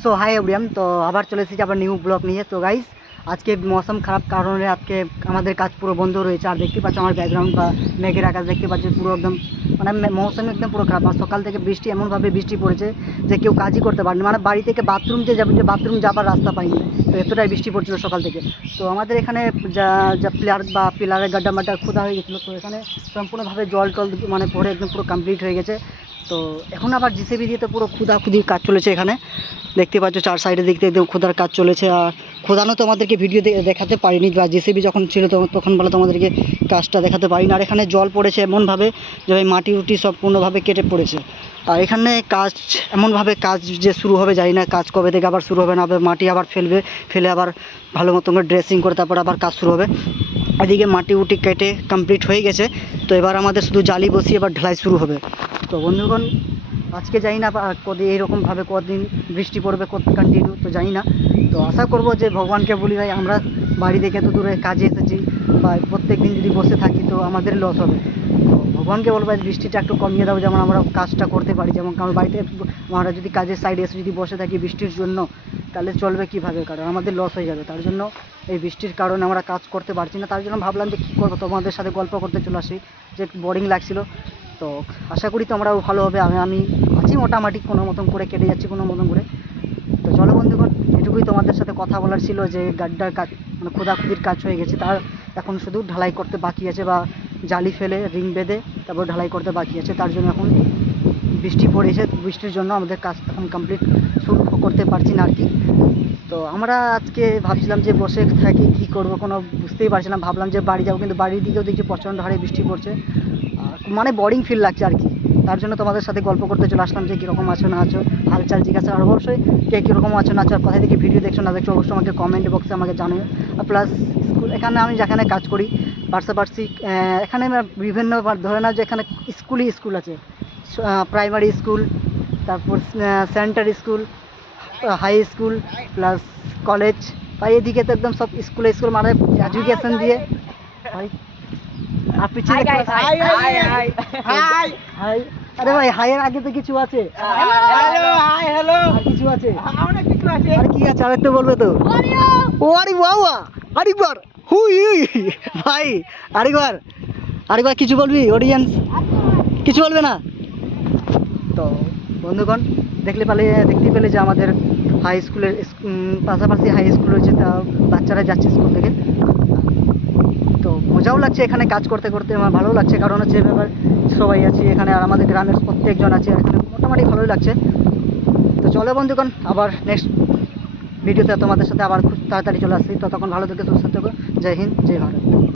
So high everyone তো আবার চলে এসেছি আবার নিউ ব্লগ নিয়ে। তো গাইস আজকে মৌসুম খারাপ কারণে আজকে আমাদের কাজ পুরো বন্ধ রয়েছে। আর দেখতে পাচ্ছ আমার ব্যাকগ্রাউন্ড বা মেঘের আকাশ দেখতে পাচ্ছি, পুরো একদম মানে মৌসুম একদম পুরো খারাপ। আর সকাল থেকে বৃষ্টি, এমনভাবে বৃষ্টি পড়েছে যে কেউ কাজই করতে পারেনি। মানে বাড়ি থেকে বাথরুম যে যাবে, যে বাথরুম যাবার রাস্তা পাইনি। তো এতটাই বৃষ্টি পড়ছিল সকাল থেকে। তো আমাদের এখানে যা যা প্লেয়ার বা পিলারের গাড্ডা মাড্ডা খোদা হয়ে গেছিল। তো এখানে সম্পূর্ণভাবে জল টল মানে পড়ে একদম পুরো কমপ্লিট হয়ে গেছে। তো এখন আবার জিসিবি দিয়ে তো পুরো খুদা খুদির কাজ চলেছে এখানে। দেখতে পাচ্ছ চার সাইডে দেখতে একদম খোদার কাজ চলেছে। আর খোদানো তো আমাদেরকে ভিডিও দেখাতে পারিনি। বা জেসিবি যখন ছিল তখন তখন বলে তোমাদেরকে কাজটা দেখাতে পারিনি। আর এখানে জল পড়েছে এমনভাবে যে ভাই মাটি উটি সম্পূর্ণভাবে কেটে পড়েছে। আর এখানে কাজ, এমনভাবে কাজ যে শুরু হবে, জানি না কাজ কবে থেকে আবার শুরু হবে, না মাটি আবার ফেলবে, ফেলে আবার ভালো মতো করে ড্রেসিং করে তারপর আবার কাজ শুরু হবে। এদিকে মাটি উটি কেটে কমপ্লিট হয়ে গেছে, তো এবার আমাদের শুধু জালি বসিয়ে এবার ঢালাই শুরু হবে। তো বন্ধুগণ, আজকে জানি না কদিন এইরকমভাবে কদিন বৃষ্টি পড়বে, কত কন্টিনিউ তো জানি না। তো আশা করব যে ভগবানকে বলি ভাই, আমরা বাড়ি থেকে এত দূরে কাজে এসেছি, বা প্রত্যেক দিন যদি বসে থাকি তো আমাদের লস হবে। তো ভগবানকে বলব বৃষ্টিটা একটু কমিয়ে দাও, যেমন আমরা কাজটা করতে পারি, যেমন কারণ বাড়িতে আমরা যদি কাজের সাইডে এসে যদি বসে থাকি বৃষ্টির জন্য, তাহলে চলবে কীভাবে? কারণ আমাদের লস হয়ে যাবে। তার জন্য এই বৃষ্টির কারণে আমরা কাজ করতে পারছি না। তার জন্য ভাবলাম যে কী করব? তোমাদের সাথে গল্প করতে চলে আসি। যে বোরিং লাগছিল। তো আশা করি তোমরাও ভালো হবে। আমি আমি আছি মোটামুটি কোনো মতন করে কেটে যাচ্ছি কোনো মতন করে। তো চলো বন্ধুগণ, এটুকুই তোমাদের সাথে কথা বলার ছিল যে গাড্ডার কাজ মানে খোদাখুদির কাজ হয়ে গেছে। তার এখন শুধু ঢালাই করতে বাকি আছে বা জালি ফেলে, রিং বেঁধে তারপর ঢালাই করতে বাকি আছে। তার জন্য এখন বৃষ্টি পড়েছে। বৃষ্টির জন্য আমাদের কাজ এখন কমপ্লিট শুরু করতে পারছি না আর কি তো আমরা আজকে ভাবছিলাম যে বসে থাকি, কী করব কোনো বুঝতেই পারছি না। ভাবলাম যে বাড়ি যাব, কিন্তু বাড়ির দিকেও দেখছি প্রচণ্ড হারে বৃষ্টি পড়ছে। মানে বোরিং ফিল লাগছে আর কি তার জন্য তোমাদের সাথে গল্প করতে চলে আসলাম যে কীরকম আছো, না আছো, হালচাল জিজ্ঞাসা। আর অবশ্যই কে কীরকম আছো, না আছো, আর কোথায় থেকে ভিডিও দেখছ, না দেখছ, অবশ্যই আমাকে কমেন্ট বক্সে আমাকে জানিও। আর প্লাস স্কুল এখানে আমি যেখানে কাজ করি পার্শ্বাপার্শ্বিক এখানে বিভিন্ন ধরে নাও যে এখানে স্কুলই স্কুল আছে। প্রাইমারি স্কুল তারপর centre school high school plus college. বা এদিকে তো একদম সব স্কুলে স্কুল মানে এডুকেশন দিয়ে। আর. Hi. হাই আরে ভাই হাইয়ের আগে তো কিছু আছে। হ্যালো হাই হ্যালো আর কিছু আছে? অনেক কিছু আছে। আর কি আছে? আরেকটা বলবে তো? ও আরে বাবা! আরেকবার! হুই ভাই, আরেকবার আরেকবার কিছু বলবি অডিয়েন্স কিছু বলবে না? তো, বন্ধুগণ, দেখলে পেলে দেখতে পেলে যে আমাদের হাই স্কুলের পাশাপাশি হাই স্কুল রয়েছে তা বাচ্চারা যাচ্ছে স্কুল থেকে। তো, মজাও লাগছে এখানে কাজ করতে করতে, আমার ভালো লাগছে। কারণ হচ্ছে এবার সবাই আছে এখানে, আর আমাদের গ্রামের প্রত্যেকজন আছে। এখানে মোটামুটি ভালোই লাগছে। তো চলো বন্ধুগণ, আবার নেক্সট ভিডিওতে তোমাদের সাথে আবার খুব তাড়াতাড়ি চলে আসছি। ততক্ষণ ভালো থেকে সুস্থ থেকো। জয় হিন্দ, জয় ভারত।